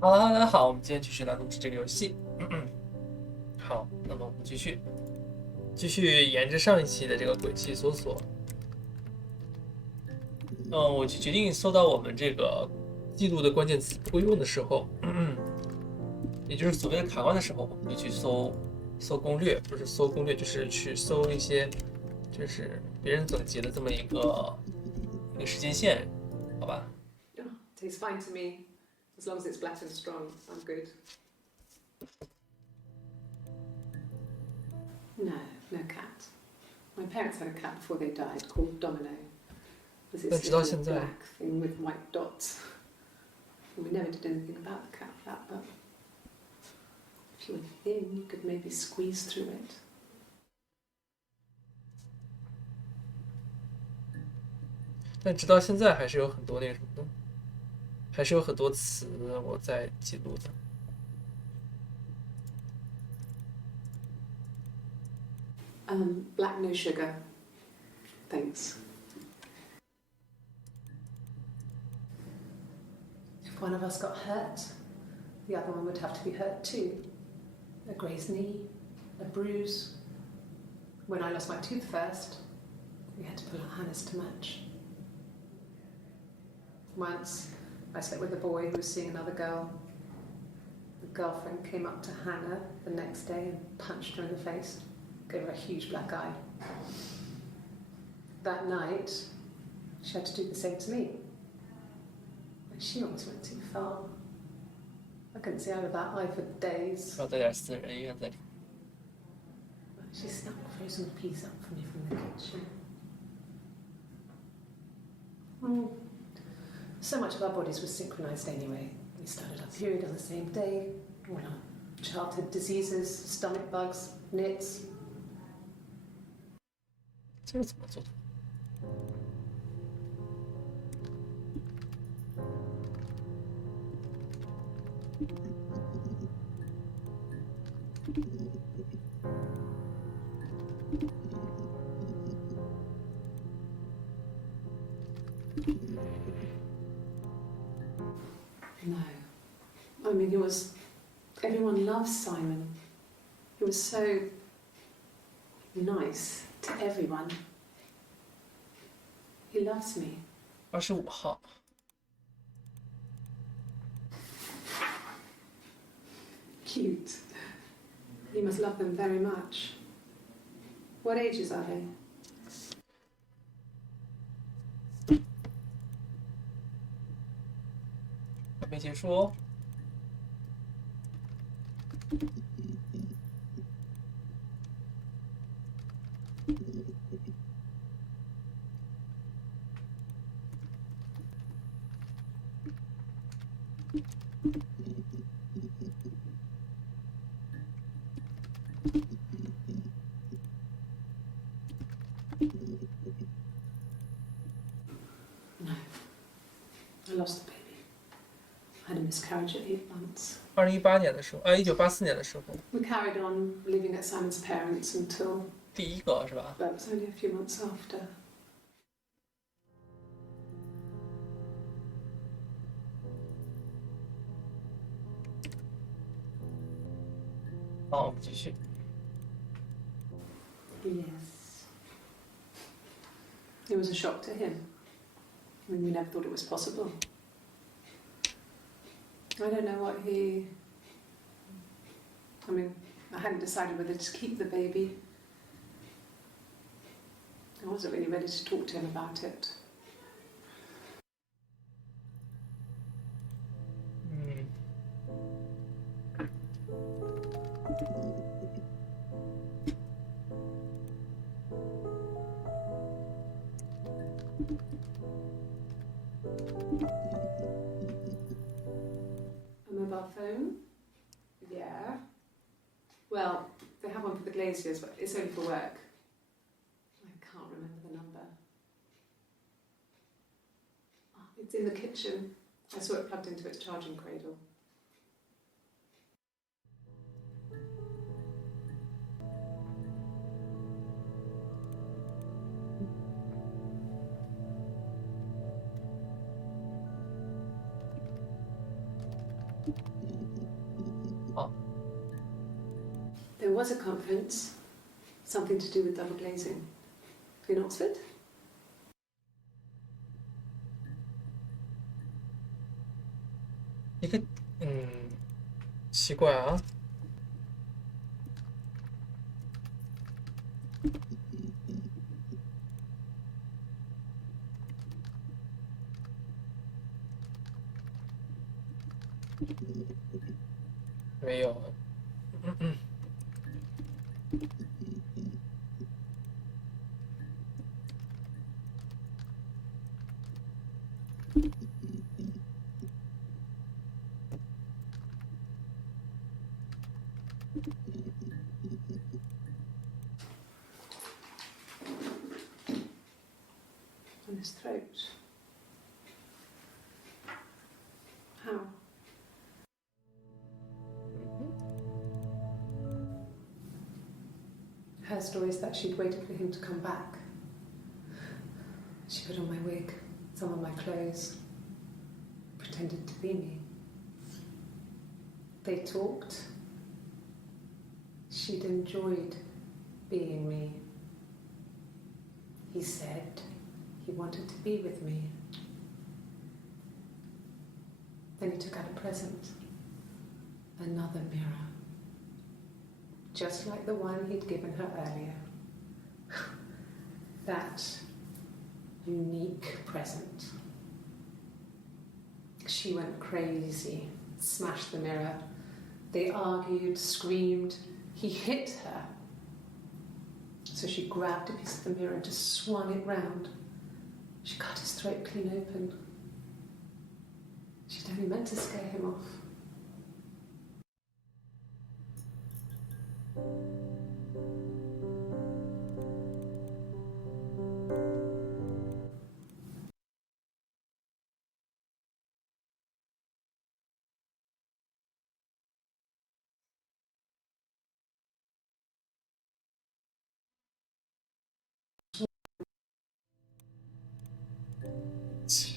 好了，大家好，我们今天继续来录制这个游戏。好，那么我们继续沿着上一期的这个轨迹搜索。我就决定搜到我们这个记录的关键词不够用的时候，也就是所谓的卡关的时候，我们就去搜攻略，不是搜攻略，就是去搜一些就是别人总结的这么一个时间线，好吧？ Yeah, tastes fine to me. As long as it's black and strong, I'm good. No, no cat. My parents had a cat before they died called Domino. It was this little black thing with white dots. And we never did anything about the cat flap, but if you were thin, you could maybe squeeze through it. 但直到现在还是有很多那个什么的，还是有很多词我在记录的。Black no sugar. Thanks. If one of us got hurt, the other one would have to be hurt too. A grazed knee, a bruise. When I lost my tooth first, we had to pull out Hannah's to match. Once, I slept with a boy who was seeing another girl. The girlfriend came up to Hannah the next day and punched her in the face, gave her a huge black eye. That night, she had to do the same to me. But she almost went too far. I couldn't see out of that eye for days. 要带点私人恩怨在里面。 She snuck frozen peas up for me from the kitchen. So much of our bodies was synchronised anyway. We started our period on the same day. All our childhood diseases, stomach bugs, nits. 这是怎么做的？ No. I mean, it was... Everyone loves Simon. He was so nice to everyone. He loves me. 25号。 Cute. He must love them very much. What ages are they? 还没结束哦。No. I lost the baby. I had a miscarriage at 8 months. 2018年的时候，1984年的时候， We carried on living at Simon's parents until... 第一个是吧？ That was only a few months after. 好，我们继续。 Yes. It was a shock to him. I mean, we never thought it was possible. I don't know what he... I mean, I hadn't decided whether to keep the baby. I wasn't really ready to talk to him about it. 'A mobile phone? Yeah. Well, they have one for the glaziers, but it's only for work. I can't remember the number. Oh, it's in the kitchen. I saw it plugged into its charging cradle. 好， There was a conference, something to do with double glazing, in Oxford. 一个奇怪啊，没有。On his throat. How? Her story is that she'd waited for him to come back. She put on my wig, some of my clothes, pretended to be me. They talked. She'd enjoyed being me. He said he wanted to be with me. Then he took out a present, another mirror, just like the one he'd given her earlier. That unique present. She went crazy, smashed the mirror. They argued, screamed. He hit her. So she grabbed a piece of the mirror and just swung it round. She cut his throat clean open. She'd only meant to scare him off.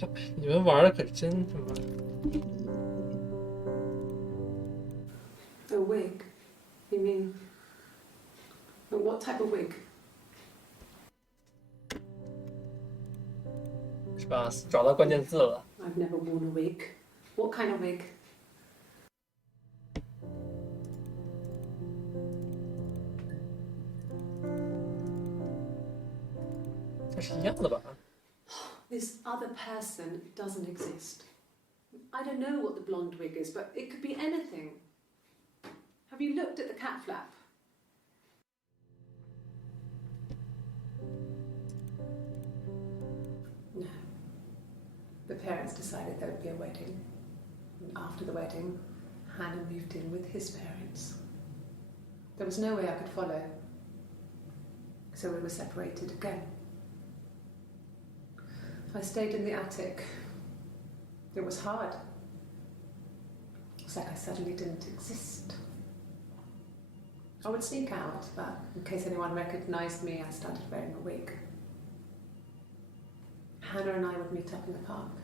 "你们玩的可真他妈…… A wig? You mean... What type of wig? 是吧？找到关键字了。 I've never worn a wig. What kind of wig? 这是一样的吧？ This other person doesn't exist. I don't know what the blonde wig is, but it could be anything. Have you looked at the cat flap? No. The parents decided there would be a wedding. And after the wedding, Hannah moved in with his parents. There was no way I could follow, so we were separated again. I stayed in the attic. It was hard. It's like I suddenly didn't exist. I would sneak out, but in case anyone recognised me, I started wearing a wig. Hannah and I would meet up in the park.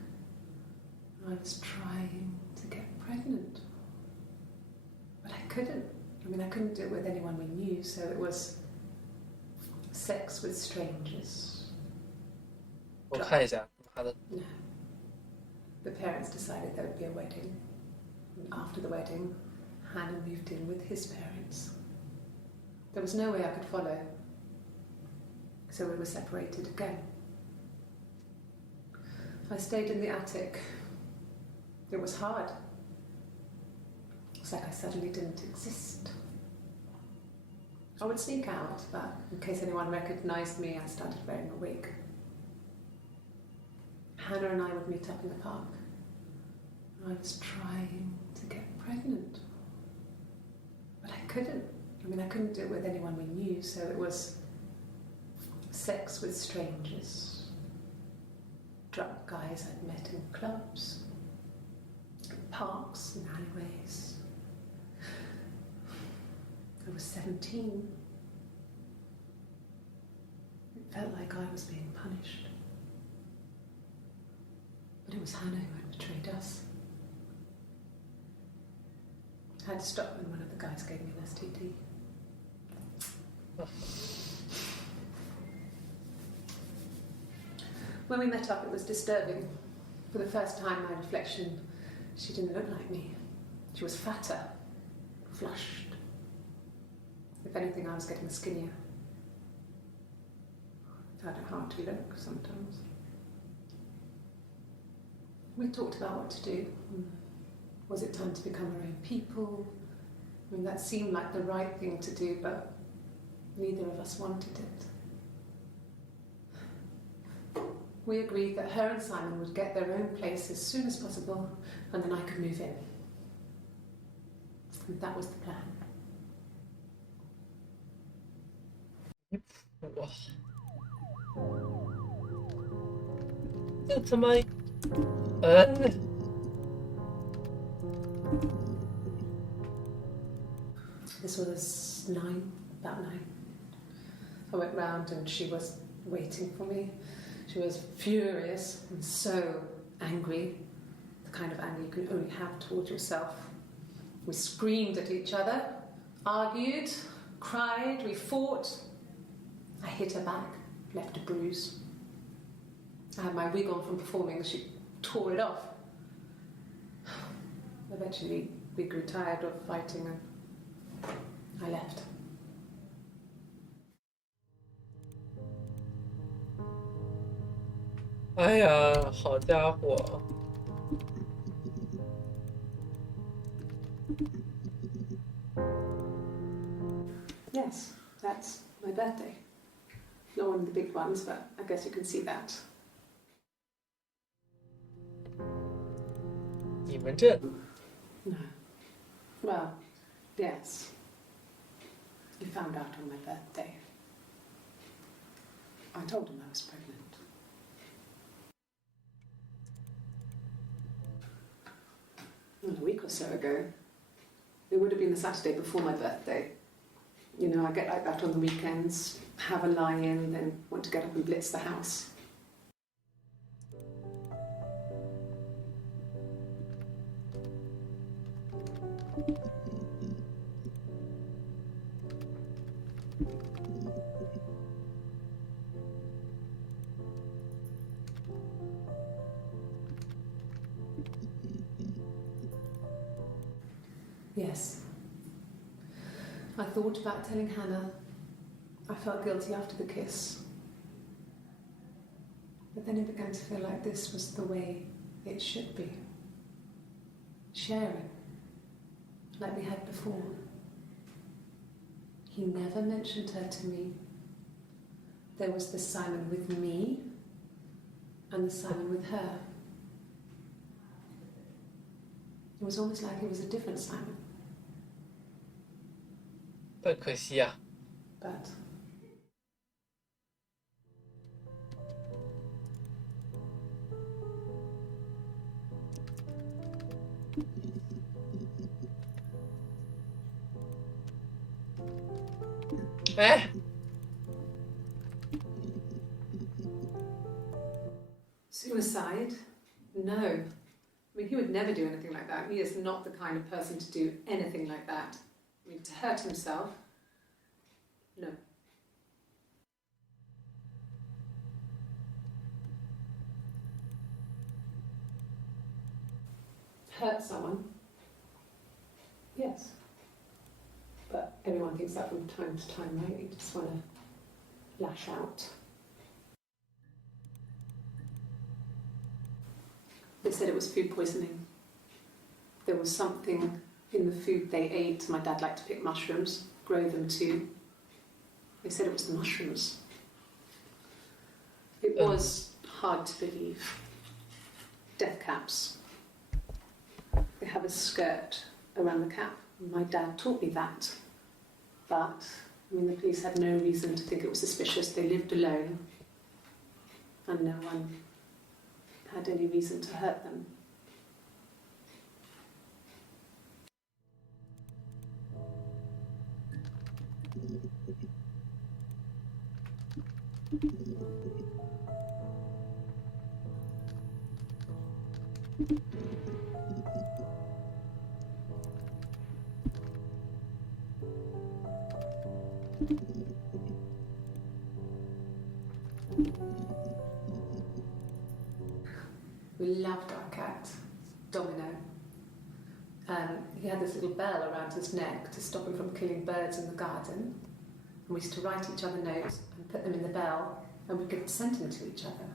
I was trying to get pregnant. But I couldn't. I mean, I couldn't do it with anyone we knew, so it was sex with strangers. 我看一下，妈的， No. The parents decided there would be a wedding. And after the wedding, Hannah moved in with his parents. There was no way I could follow, so we were separated again. I stayed in the attic. It was hard. It's like I suddenly didn't exist. I would sneak out, but in case anyone recognised me, I started wearing a wig. Hannah and I would meet up in the park. I was trying to get pregnant. But I couldn't. I mean, I couldn't do it with anyone we knew, so it was sex with strangers. Drunk guys I'd met in clubs, parks and alleyways. I was 17. It felt like I was being punished. But it was Hannah who had betrayed us. I had to stop when one of the guys gave me an STD. When we met up, it was disturbing. For the first time, my reflection, she didn't look like me. She was fatter, flushed. If anything, I was getting skinnier. I found it hard to look sometimes. We talked about what to do. Was it time to become our own people? I mean, that seemed like the right thing to do, but neither of us wanted it. We agreed that her and Simon would get their own place as soon as possible, and then I could move in. And that was the plan. Wow. 这他妈，This was about 9. I went round and she was waiting for me. She was furious and so angry, the kind of anger you can only have towards yourself. We screamed at each other, argued, cried, we fought. I hit her back, left a bruise. I had my wig on from performing, she tore it off. Eventually, we grew tired of fighting and I left. 哎呀，好家伙！ Yes, that's my birthday. Not one of the big ones, but I guess you can see that. 你们这 No. Well, yes. You found out on my birthday. I told him I was pregnant. Well, a week or so ago. It would have been the Saturday before my birthday. You know, I get like that on the weekends, have a lie-in, then want to get up and blitz the house. Yes. I thought about telling Hannah. I felt guilty after the kiss. But then it began to feel like this was the way it should be. Sharing, like we had before. He never mentioned her to me. There was the Simon with me and the Simon with her. It was almost like it was a different Simon. 很可惜呀、But suicide? No. I mean, he would never do anything like that. He is not the kind of person to do anything like that. I mean, to hurt himself? No. Hurt someone? Yes. But everyone thinks that from time to time, right? You just want to lash out. They said it was food poisoning. There was something in the food they ate. My dad liked to pick mushrooms, grow them too. They said it was the mushrooms. It was hard to believe. Death caps. They have a skirt around the cap. My dad taught me that. But, I mean, the police had no reason to think it was suspicious. They lived alone. And no one had any reason to hurt them. We loved our cat, Domino. He had this little bell around his neck to stop him from killing birds in the garden. And we used to write each other notes and put them in the bell, and we could send them to each other.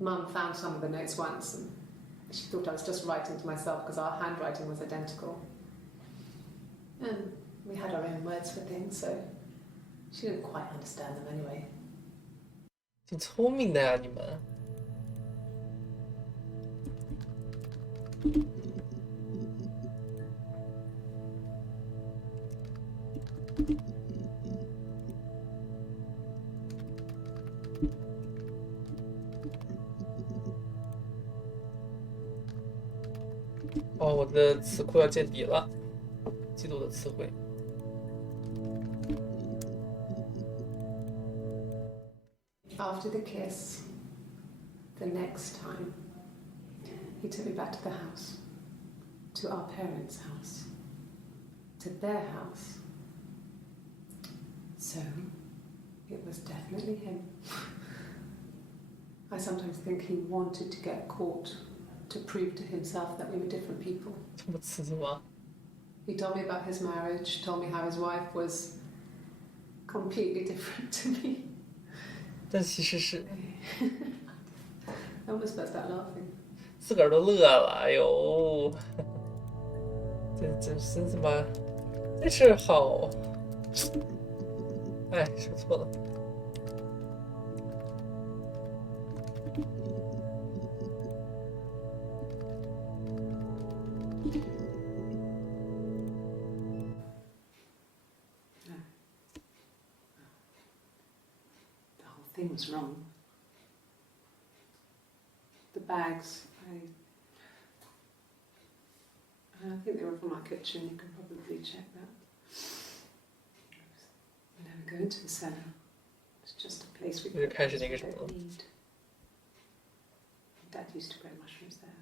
Mum found some of the notes once, and she thought I was just writing to myself because our handwriting was identical. And we had our own words for things, so she didn't quite understand them anyway. 挺聪明的呀，你们。哦，我的词库要见底了，嫉妒的词汇。After the kiss, the next time, he took me back to the house, to our parents' house, to their house. So, it was definitely him. I sometimes think he wanted to get caught to prove to himself that we were different people. 这么刺激吗？ He told me about his marriage, told me how his wife was completely different to me. 但其实是 I almost burst out laughing. 自个儿都乐了，哎呦，这真他妈，这事好，哎，说错了。The whole thing was wrong. The bags, I think they were from our kitchen, you can probably check that. We never go into the cellar. It's just a place we put things we don't need. Dad used to grow mushrooms there.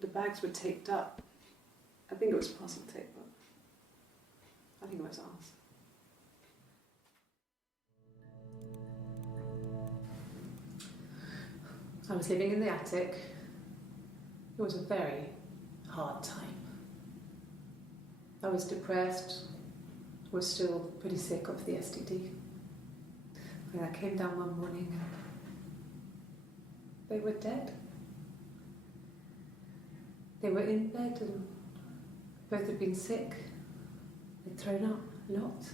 The bags were taped up. I think it was parcel tape, but I think it was ours. I was living in the attic. It was a very hard time. I was depressed, was still pretty sick of the STD. And I came down one morning and they were dead. They were in bed and both had been sick. They'd thrown up a lot.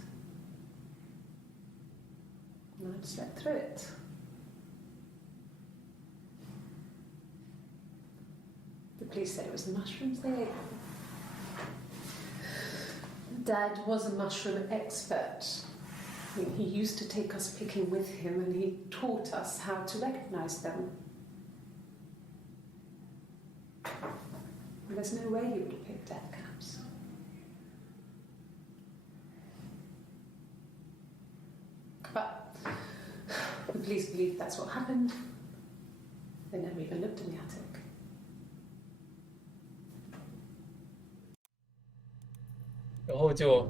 And I'd slept through it. The police said it was the mushrooms they ate. Dad was a mushroom expert. He used to take us picking with him and he taught us how to recognise them. And there's no way he would have picked death caps. But the police believe that's what happened. They never even looked in the attic. 然后就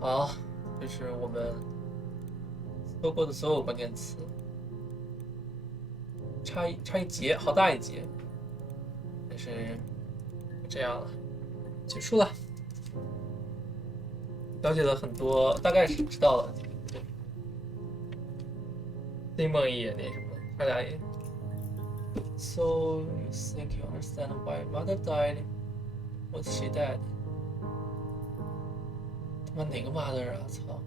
好，这是我们搜过的所有关键词，差一节，好大一节。但是这样了，结束了，了解了很多，大概是知道了。Simon 也那什么，他俩也。So you think you understand why mother died? Was she dead? 他妈哪个 mother 啊？操！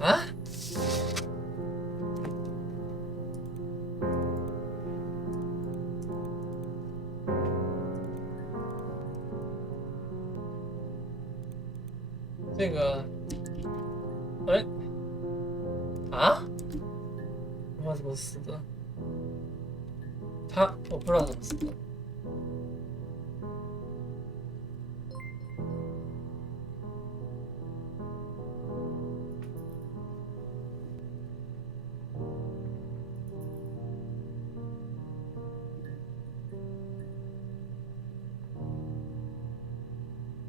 啊？这个哎，啊，我怎么死的？我不知道怎么死的。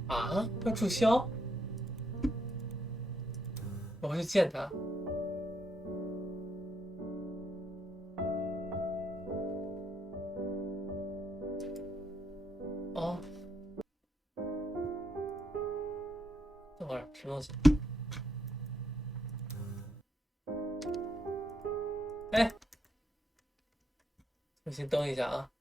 啊，要注销？我会去见他。哦，等会儿什么东西？哎，重新登一下啊。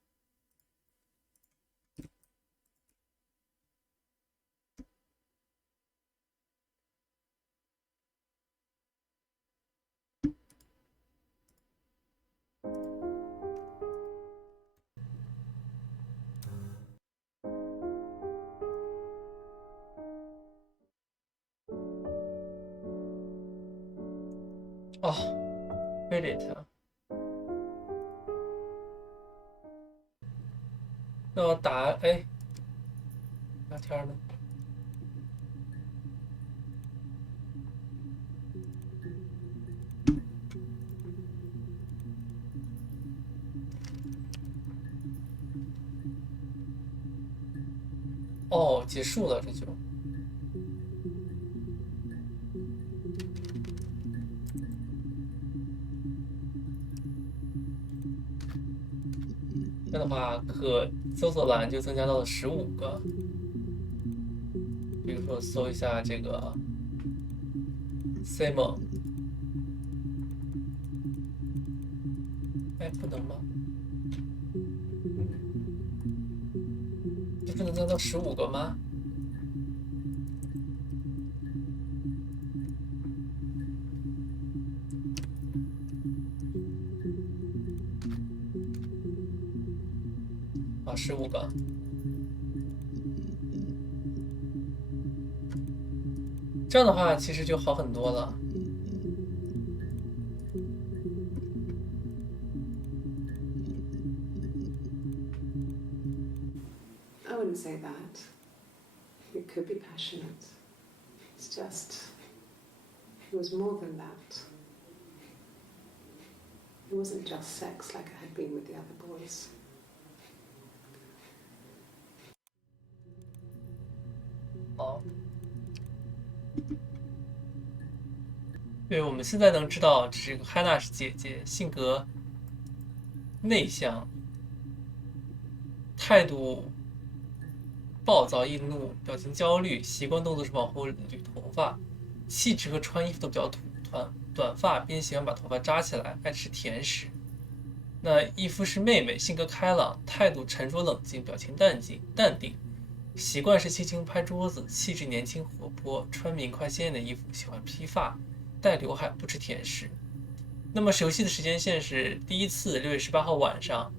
哦，credit 啊。那我打哎，聊天呢？哦，结束了这就。这样的话，可搜索栏就增加到了15个。比如说搜一下这个 Simon，哎，不能吗？就不能增加到15个吗？啊，15个。这样的话其实就好很多了。I wouldn't say that. It could be passionate. It's just, it was more than that. It wasn't just sex like I had been with the other boys. 哦，对，我们现在能知道这个汉娜是姐姐，性格内向，态度暴躁易怒，表情焦虑，习惯动作是往后捋头发，气质和穿衣服都比较土，短发，并喜欢把头发扎起来，爱吃甜食。那伊夫是妹妹，性格开朗，态度沉着冷静，表情淡定，习惯是轻轻拍桌子，气质年轻活泼，穿明快鲜艳的衣服，喜欢披发，戴刘海，不吃甜食。那么游戏的时间线是第一次6月18号晚上，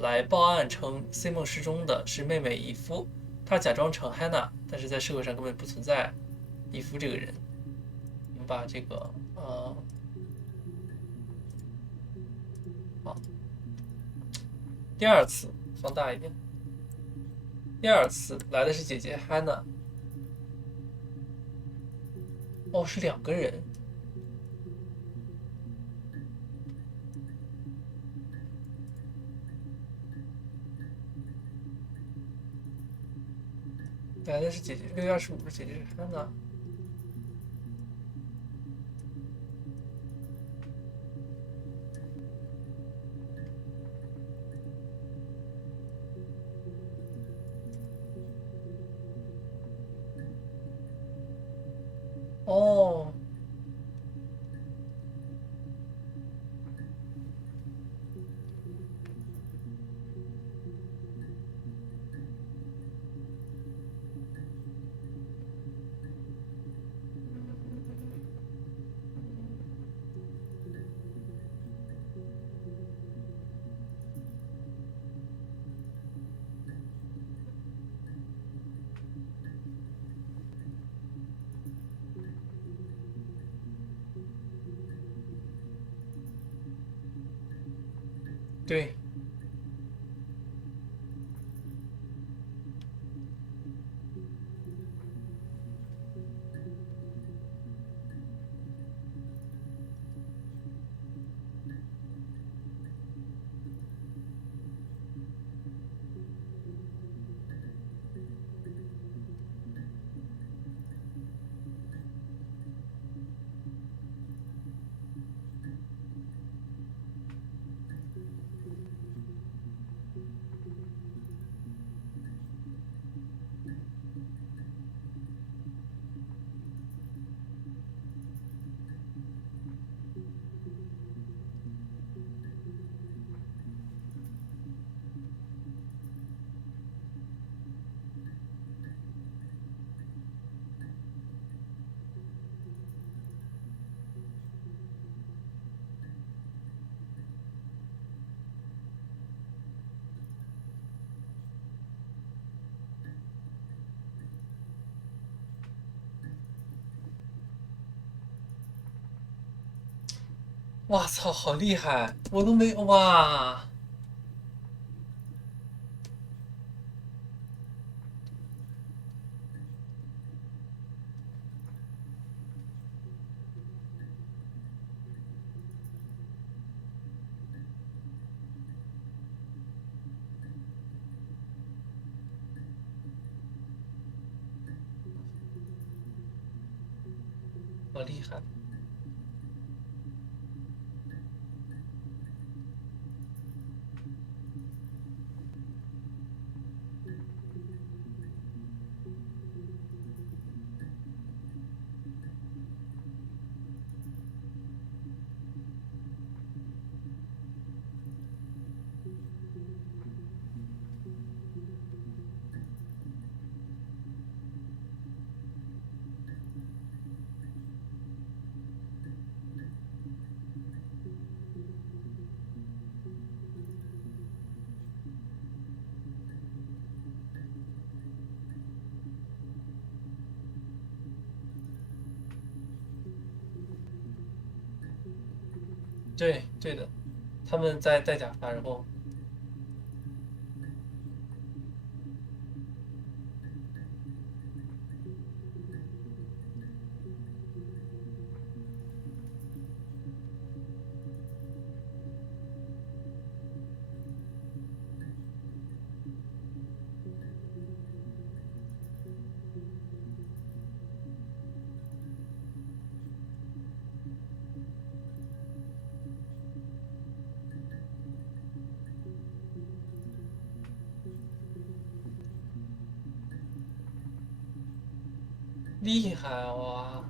来报案称 C 梦失踪的是妹妹伊夫，她假装成 Hannah，但是在社会上根本不存在伊夫这个人。我们把这个好，第二次放大一点，第二次来的是姐姐 Hannah，哦，是2个人。来的是姐姐6月25日，姐姐是 Hannah。哦，对。哇操，好厉害！我都没哇，好厉害！对对的，他们在戴假发，然后厉害哇！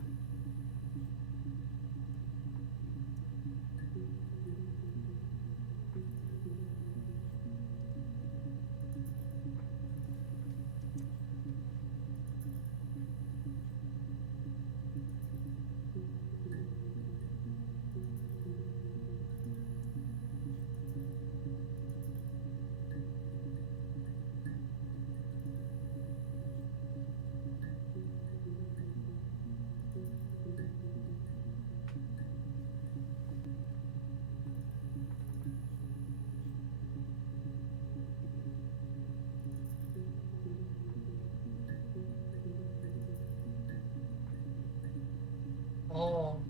哦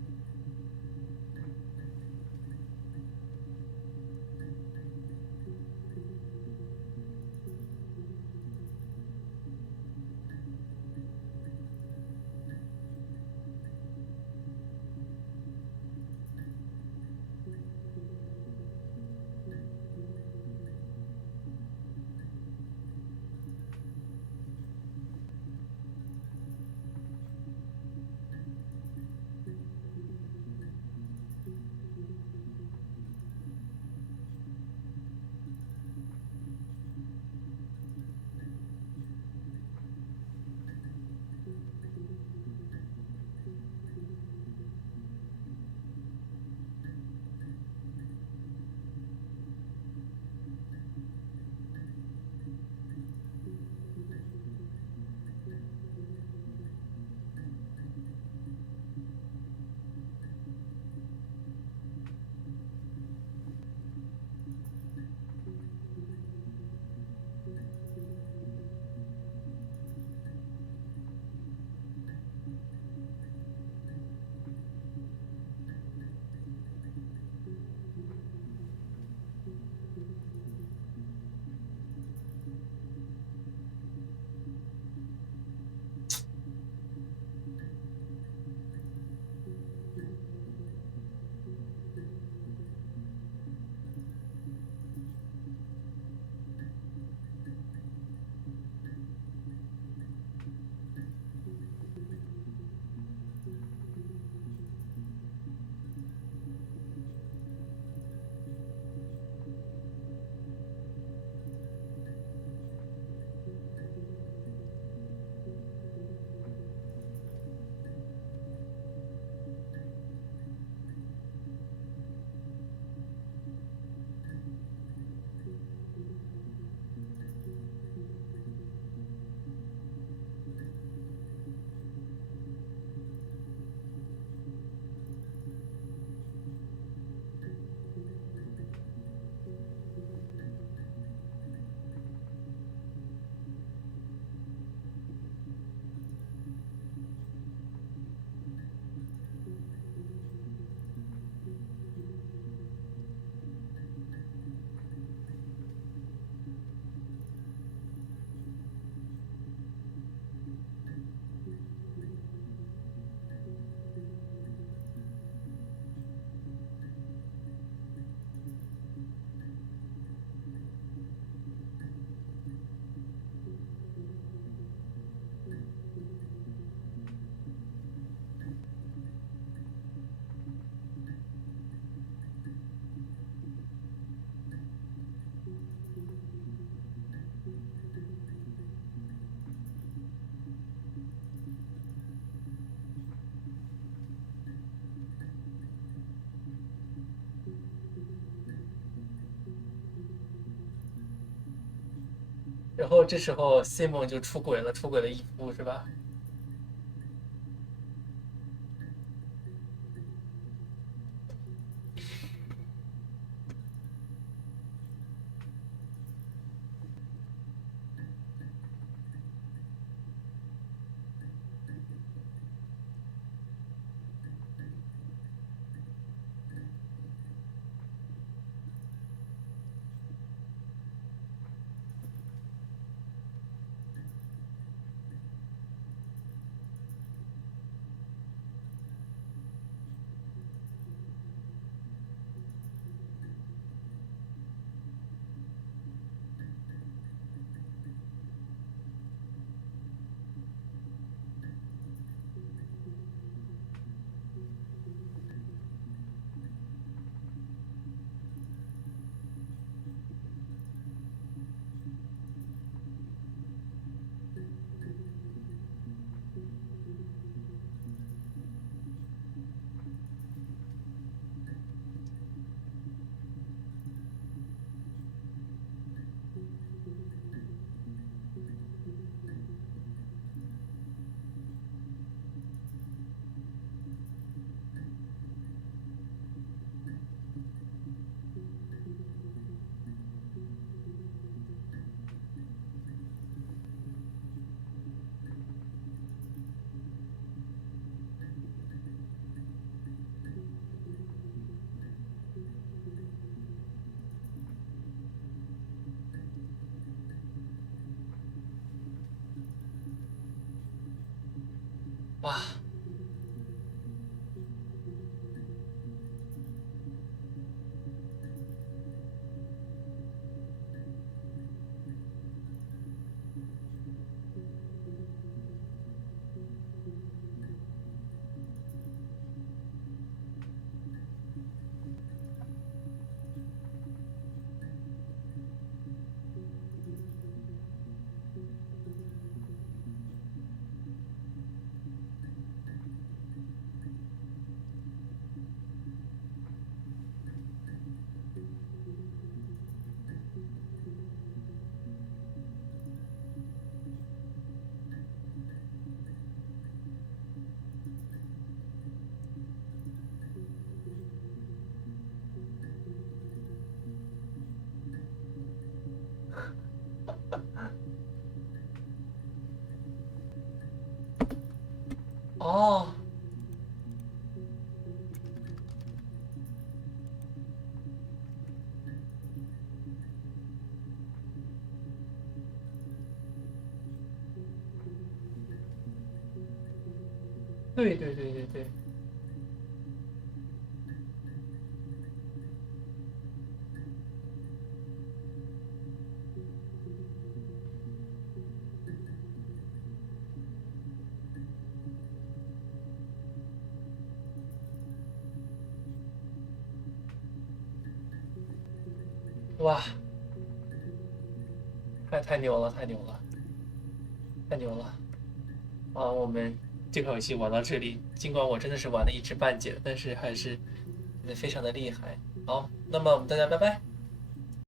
然后这时候 Simon 就出轨了一夫是吧？哇，哦，对对对对对，哇，太牛了，太牛了，太牛了！啊，我们这款游戏玩到这里，尽管我真的是玩了一知半解，但是还是真的非常的厉害。好，那么我们大家拜拜。